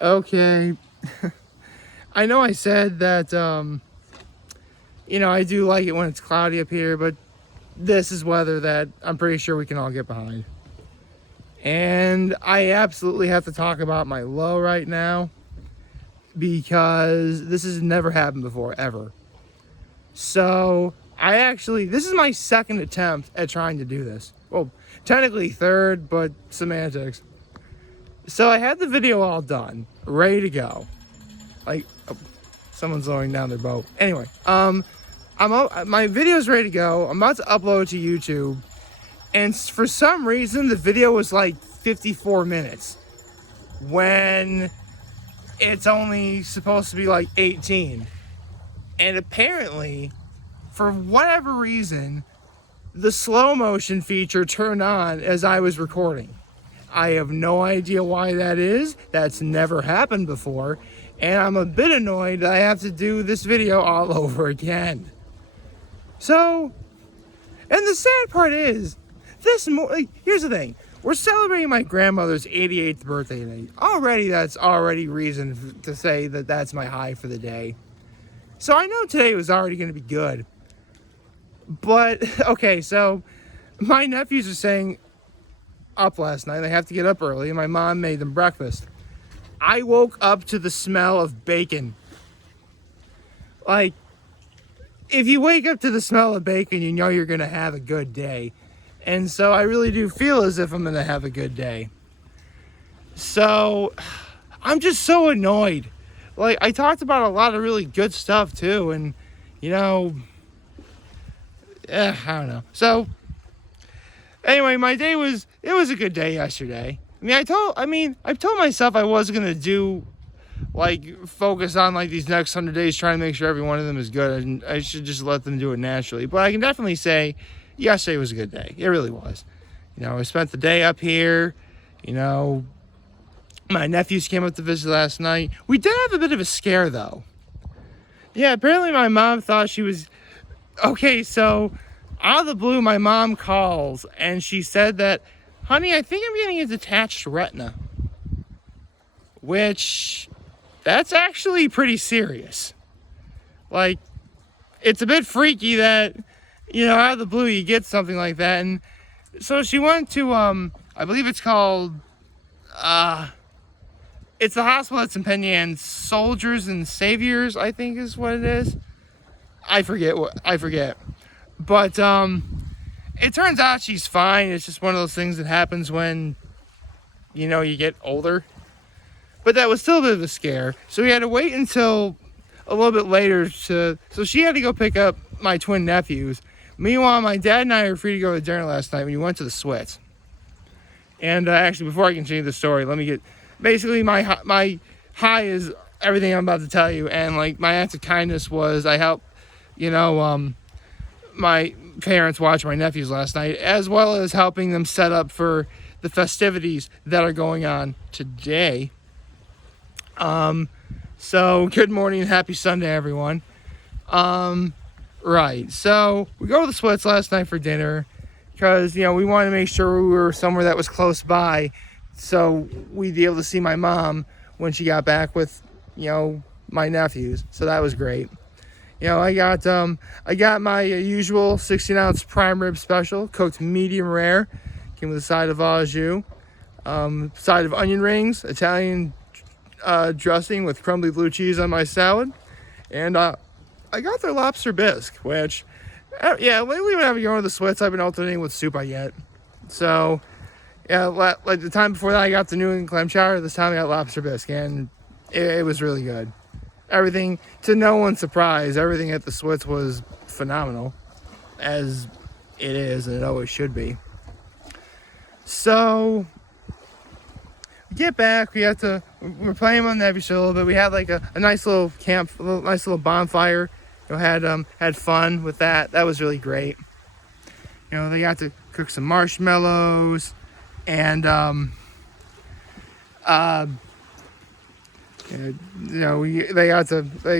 Okay. I know I said that, I do like it when it's cloudy up here, but this is weather that I'm pretty sure we can all get behind. And I absolutely have to talk about my low right now because this has never happened before, ever. So, this is my second attempt at trying to do this. Well, technically third, but semantics. So I had the video all done, ready to go. Like, oh, someone's lowering down their boat. Anyway, my video's ready to go. I'm about to upload it to YouTube. And for some reason, the video was like 54 minutes when it's only supposed to be like 18. And apparently, for whatever reason, the slow motion feature turned on as I was recording. I have no idea why that is. That's never happened before. And I'm a bit annoyed that I have to do this video all over again. So, and the sad part is, here's the thing. We're celebrating my grandmother's 88th birthday today. That's already reason to say that that's my high for the day. So I know today was already going to be good. But, okay, so my nephews are staying up last night. They have to get up early, and my mom made them breakfast. I woke up to the smell of bacon. Like, if you wake up to the smell of bacon, you know you're going to have a good day. And so I really do feel as if I'm going to have a good day. So I'm just so annoyed. Like, I talked about a lot of really good stuff too. And, I don't know. So anyway, it was a good day yesterday. I told myself I was going to do, focus on, these next 100 days, trying to make sure every one of them is good. And I should just let them do it naturally. But I can definitely say yesterday was a good day. It really was. I spent the day up here. My nephews came up to visit last night. We did have a bit of a scare, though. Yeah, apparently my mom thought she was... Okay, so out of the blue, my mom calls, and she said that, honey, I think I'm getting a detached retina. Which, that's actually pretty serious. It's a bit freaky that, out of the blue you get something like that. And so she went to, I believe it's called, it's the hospital that's in Penn Yan, Soldiers and Saviors, I think is what it is. I forget. But, it turns out she's fine. It's just one of those things that happens when, you get older. But that was still a bit of a scare. So we had to wait until a little bit later so she had to go pick up my twin nephews. Meanwhile, my dad and I were free to go to dinner last night when we went to the Swits. And actually, before I continue the story, let me basically my high is everything I'm about to tell you. And my act of kindness was I helped, my parents watch my nephews last night, as well as helping them set up for the festivities that are going on today. So good morning and happy Sunday, everyone. Right. So we go to the Swits last night for dinner because, we wanted to make sure we were somewhere that was close by so we'd be able to see my mom when she got back with, my nephews. So that was great. I got my usual 16-ounce prime rib special, cooked medium rare. Came with a side of au jus, side of onion rings, Italian dressing with crumbly blue cheese on my salad. And I got their lobster bisque, which, lately when I've been going to the Swits, I've been alternating with soup I get. So, the time before that, I got the New England clam chowder. This time I got lobster bisque, and it was really good. Everything, to no one's surprise, everything at the Swits was phenomenal, as it is, and it always should be. So, we get back, we're playing on the Nebula a little bit. We had a nice little camp, nice little bonfire. Had fun with that. That was really great. They got to cook some marshmallows, and they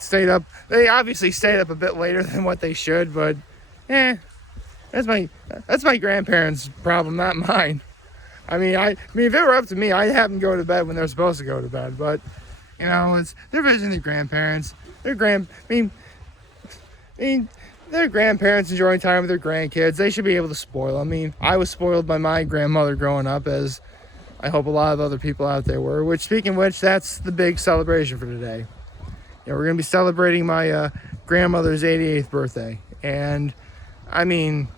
stayed up. They obviously stayed up a bit later than what they should, but that's my grandparents' problem, not mine. I mean, if it were up to me, I'd have them go to bed when they're supposed to go to bed. But you know, they're visiting their grandparents. I mean, their grandparents enjoying time with their grandkids. They should be able to spoil. I mean, I was spoiled by my grandmother growing up, as I hope a lot of other people out there were. Which, speaking of which, that's the big celebration for today. You know, we're gonna be celebrating my grandmother's 88th birthday, and I mean,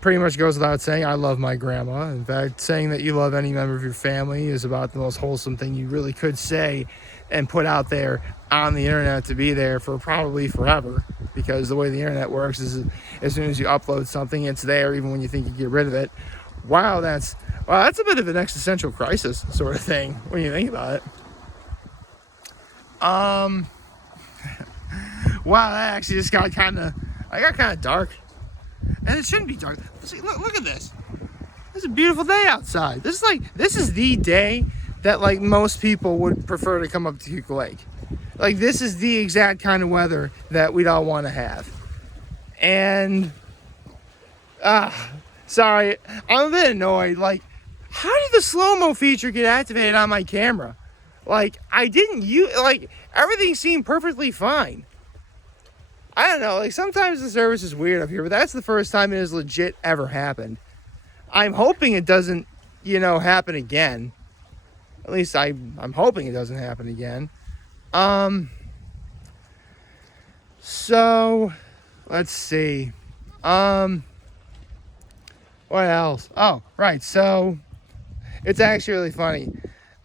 pretty much goes without saying, I love my grandma. In fact, saying that you love any member of your family is about the most wholesome thing you really could say and put out there on the internet to be there for probably forever. Because the way the internet works is, as soon as you upload something, it's there even when you think you get rid of it. Wow, that's a bit of an existential crisis sort of thing when you think about it. Wow, that actually just got kind of dark. And it shouldn't be dark. See, look at this. It's a beautiful day outside. This is the day that like most people would prefer to come up to Keuka Lake. Like, this is the exact kind of weather that we'd all want to have. And sorry, I'm a bit annoyed. Like, how did the slow-mo feature get activated on my camera? Like, everything seemed perfectly fine. I don't know, like, sometimes the service is weird up here, but that's the first time it has legit ever happened. I'm hoping it doesn't, happen again. At least I'm hoping it doesn't happen again. So, let's see. What else? Oh, right, so, it's actually really funny.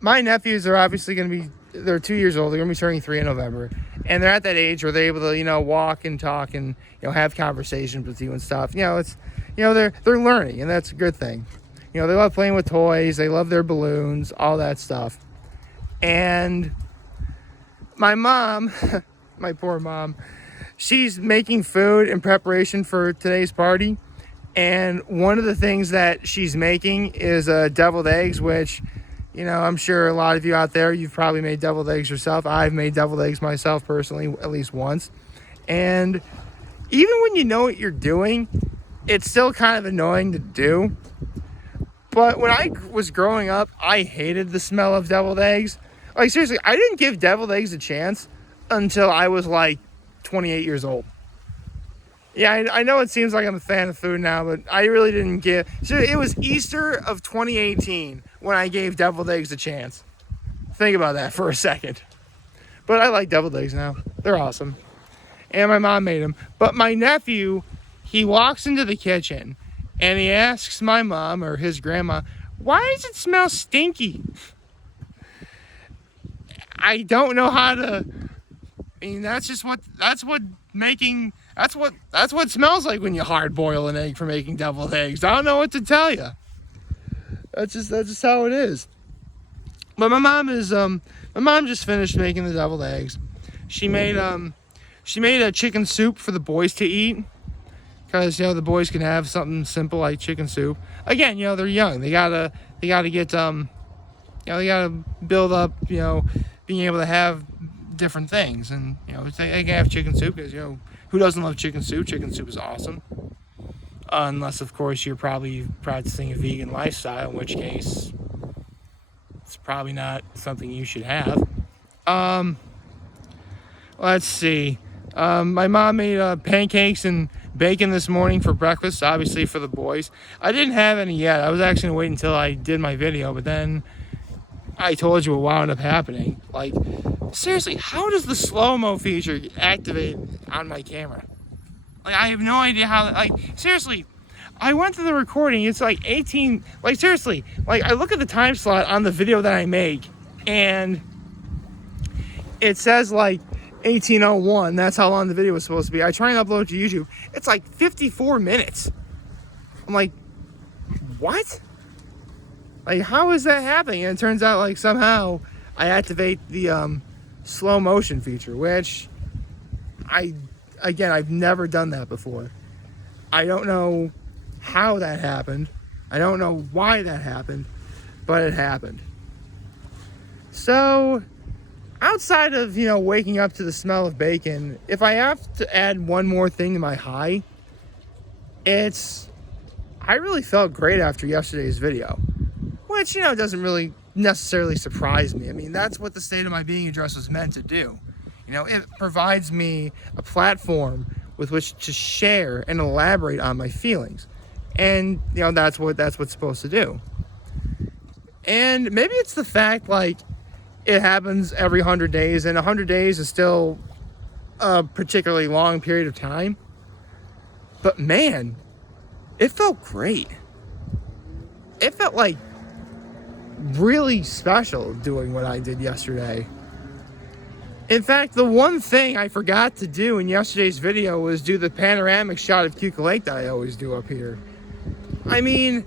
My nephews are obviously they're 2 years old, they're going to be turning 3 in November. And they're at that age where they're able to, walk and talk and, have conversations with you and stuff. They're learning, and that's a good thing. They love playing with toys. They love their balloons, all that stuff. And my mom, my poor mom, she's making food in preparation for today's party. And one of the things that she's making is deviled eggs, which, I'm sure a lot of you out there, you've probably made deviled eggs yourself. I've made deviled eggs myself personally, at least once. And even when you know what you're doing, it's still kind of annoying to do. But when I was growing up, I hated the smell of deviled eggs. Like, seriously, I didn't give deviled eggs a chance until I was like 28 years old. Yeah, I know it seems like I'm a fan of food now, but I really didn't give... So it was Easter of 2018 when I gave deviled eggs a chance. Think about that for a second. But I like deviled eggs now. They're awesome. And my mom made them. But my nephew, he walks into the kitchen and he asks my mom or his grandma, "Why does it smell stinky?" I don't know how to... I mean, that's what smells like when you hard boil an egg for making deviled eggs. I don't know what to tell you. That's just how it is. But my mom just finished making the deviled eggs. She made a chicken soup for the boys to eat, because the boys can have something simple like chicken soup. Again, they're young. They gotta get they gotta build up being able to have different things, and they can have chicken soup because who doesn't love chicken soup? Chicken soup is awesome. Unless, of course, you're probably practicing a vegan lifestyle, in which case it's probably not something you should have. Let's see. My mom made pancakes and bacon this morning for breakfast, obviously for the boys. I didn't have any yet. I was actually going to wait until I did my video, but then I told you what wound up happening. Like, seriously, how does the slow-mo feature activate on my camera? Like, I have no idea how, seriously, I went to the recording, it's like 18, seriously, I look at the time slot on the video that I make, and it says, 1801, that's how long the video was supposed to be. I try and upload to YouTube, it's 54 minutes. I'm like, what? How is that happening? And it turns out, somehow I activate the slow motion feature, which I've never done that before. I don't know how that happened. I don't know why that happened, but it happened. So, outside of, waking up to the smell of bacon, if I have to add one more thing to my high, I really felt great after yesterday's video. which, you know, doesn't really necessarily surprise me. I mean, that's what the State of My Being address was meant to do. You know, it provides me a platform with which to share and elaborate on my feelings. And, you know, that's what it's supposed to do. And maybe it's the fact, like, it happens every 100 days, and 100 days is still a particularly long period of time. But man, it felt great. It felt like really special doing what I did yesterday. In fact, the one thing I forgot to do in yesterday's video was do the panoramic shot of Keuka Lake that I always do up here. I mean,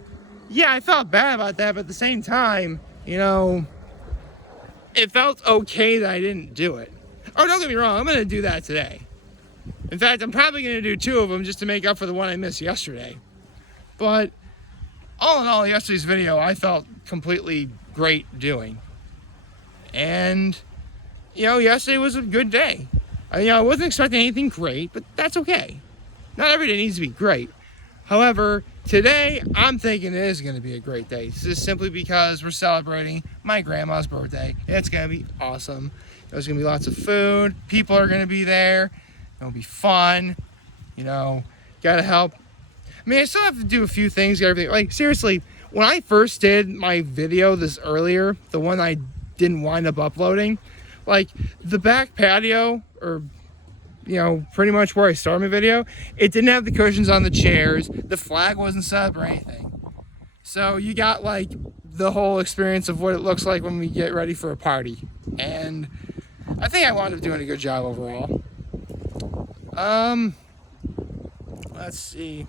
yeah, I felt bad about that, but at the same time, you know, it felt okay that I didn't do it. Oh, don't get me wrong, I'm going to do that today. In fact, I'm probably going to do 2 of them just to make up for the one I missed yesterday. But all in all, yesterday's video I felt completely great doing. And, you know, yesterday was a good day. I wasn't expecting anything great, but that's okay. Not every day needs to be great. However, today I'm thinking it is going to be a great day. This is simply because we're celebrating my grandma's birthday. It's going to be awesome. There's going to be lots of food. People are going to be there. It'll be fun. You know, got to help. I mean, I still have to do a few things. Everything. Like, seriously, when I first did my video this earlier, the one I didn't wind up uploading, like, the back patio, or, you know, pretty much where I started my video, it didn't have the cushions on the chairs. The flag wasn't set up or anything. So you got, like, the whole experience of what it looks like when we get ready for a party. And I think I wound up doing a good job overall. Let's see.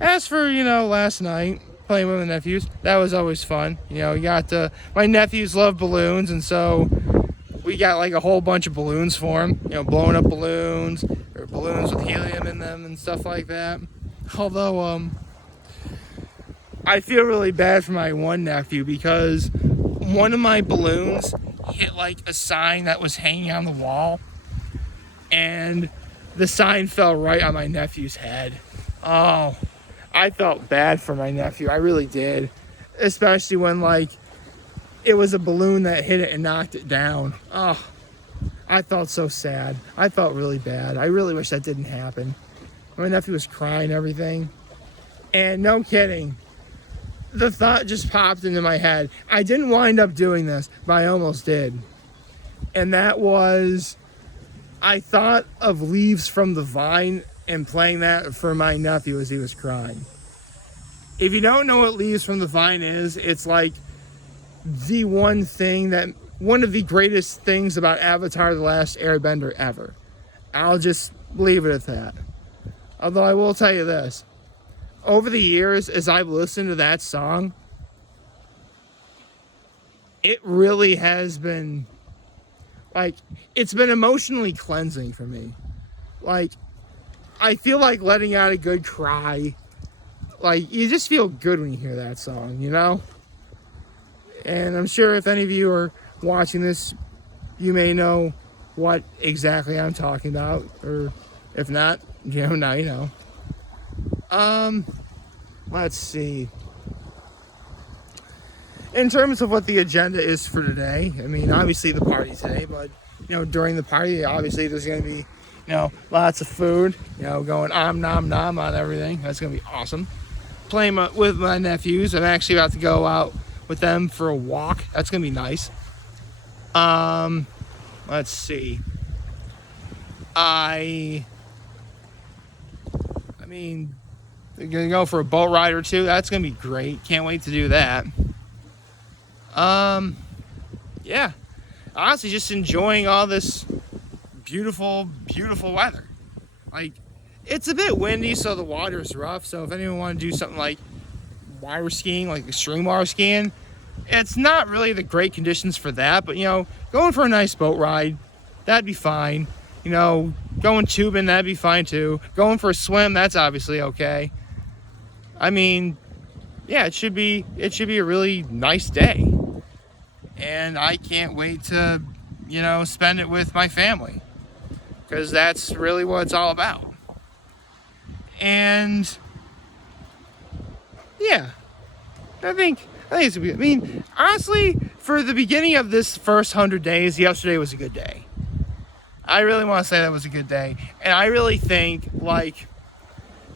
As for, you know, last night, playing with my nephews, that was always fun. You know, you got my nephews love balloons, and so we got like a whole bunch of balloons for them. You know, blowing up balloons, or balloons with helium in them and stuff like that. Although, I feel really bad for my one nephew because one of my balloons hit like a sign that was hanging on the wall, and the sign fell right on my nephew's head. Oh, I felt bad for my nephew. I really did. Especially when, like, it was a balloon that hit it and knocked it down. Oh, I felt so sad. I felt really bad. I really wish that didn't happen. My nephew was crying and everything. And no kidding, the thought just popped into my head. I didn't wind up doing this, but I almost did. And that was, I thought of Leaves from the Vine and playing that for my nephew as he was crying. If you don't know what Leaves from the Vine is, it's like the one of the greatest things about Avatar: The Last Airbender ever. I'll just leave it at that. Although I will tell you this, over the years, as I've listened to that song, it really has been, like, it's been emotionally cleansing for me. Like, I feel like letting out a good cry. Like, you just feel good when you hear that song, you know? And I'm sure if any of you are watching this, you may know what exactly I'm talking about. Or if not, you know, now you know. Let's see. In terms of what the agenda is for today, I mean, obviously the party today, but, you know, during the party, obviously there's going to be, you know, lots of food, you know, going nom nom on everything. That's going to be awesome. Playing with my nephews. I'm actually about to go out with them for a walk. That's going to be nice. Let's see. I mean, we're going to go for a boat ride or two. That's going to be great. Can't wait to do that. Yeah. Honestly, just enjoying all this beautiful, beautiful weather. Like, it's a bit windy, so the water's rough. So if anyone want to do something like water skiing, like extreme water skiing, it's not really the great conditions for that. But, you know, going for a nice boat ride, that'd be fine. You know, going tubing, that'd be fine too. Going for a swim, that's obviously okay. I mean, yeah, it should be a really nice day. And I can't wait to, you know, spend it with my family, because that's really what it's all about. And Yeah, I think it's gonna be. I mean, honestly, for the beginning of this first 100 days, yesterday was a good day. I really want to say that was a good day, and I really think like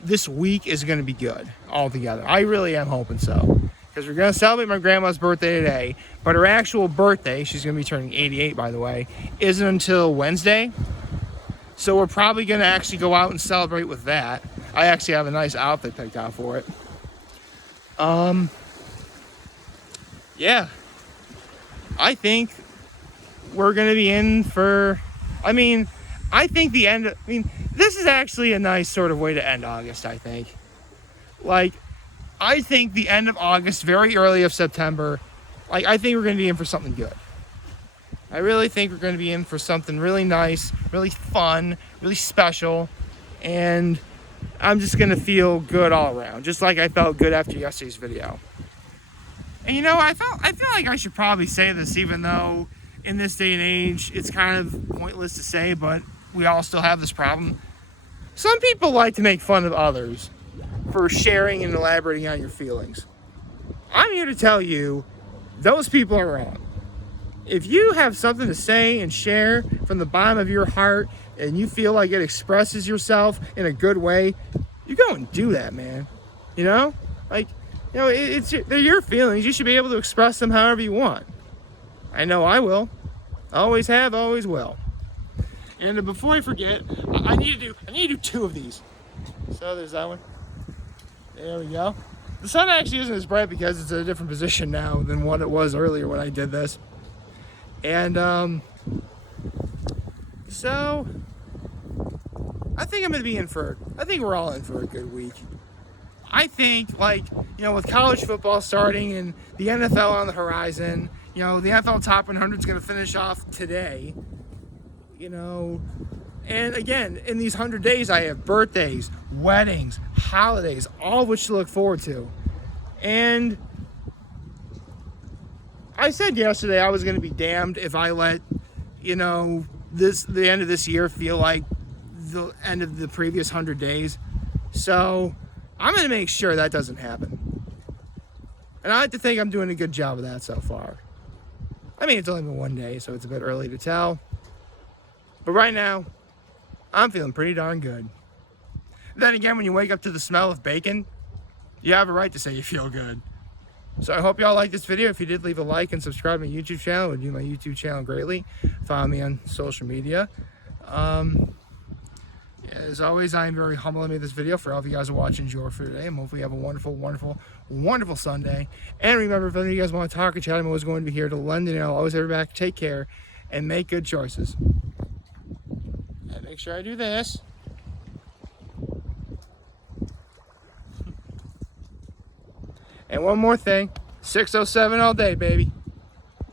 this week is going to be good altogether. I really am hoping so, because we're going to celebrate my grandma's birthday today, but her actual birthday, she's going to be turning 88, by the way, isn't until Wednesday. So we're probably going to actually go out and celebrate with that. I actually have a nice outfit picked out for it. Yeah, I think we're going to be in for, I think this is actually a nice sort of way to end August, I think. Like, I think the end of August, very early of September, like, I think we're going to be in for something good. I really think we're going to be in for something really nice, really fun, really special, and I'm just going to feel good all around, just like I felt good after yesterday's video. And you know, I feel like I should probably say this, even though in this day and age it's kind of pointless to say, but we all still have this problem. Some people like to make fun of others for sharing and elaborating on your feelings. I'm here to tell you, those people are wrong. If you have something to say and share from the bottom of your heart and you feel like it expresses yourself in a good way, you go and do that, man. You know? Like, you know, they're your feelings. You should be able to express them however you want. I know I will. Always have, always will. And before I forget, I need to do 2 of these. So there's that one. There we go. The sun actually isn't as bright because it's in a different position now than what it was earlier when I did this. And so I think I'm gonna be I think we're all in for a good week. I think, like, you know, with college football starting and the NFL on the horizon, you know, the NFL Top 100 is going to finish off today, you know, and again, in these 100 days, I have birthdays, weddings, holidays, all of which to look forward to. And I said yesterday I was going to be damned if I let, you know, the end of this year feel like the end of the previous 100 days. So I'm going to make sure that doesn't happen. And I like to think I'm doing a good job of that so far. I mean, it's only been 1 day, so it's a bit early to tell. But right now, I'm feeling pretty darn good. Then again, when you wake up to the smell of bacon, you have a right to say you feel good. So I hope y'all liked this video. If you did, leave a like and subscribe to my YouTube channel. It would do my YouTube channel greatly. Follow me on social media. As always, I am very humble to make this video for all of you guys who watch and enjoy for today. And hopefully you have a wonderful, wonderful, wonderful Sunday. And remember, if any of you guys want to talk or chat, I'm always going to be here to lend, and I'll always have your back. Take care and make good choices. And make sure I do this. And one more thing, 607 all day, baby.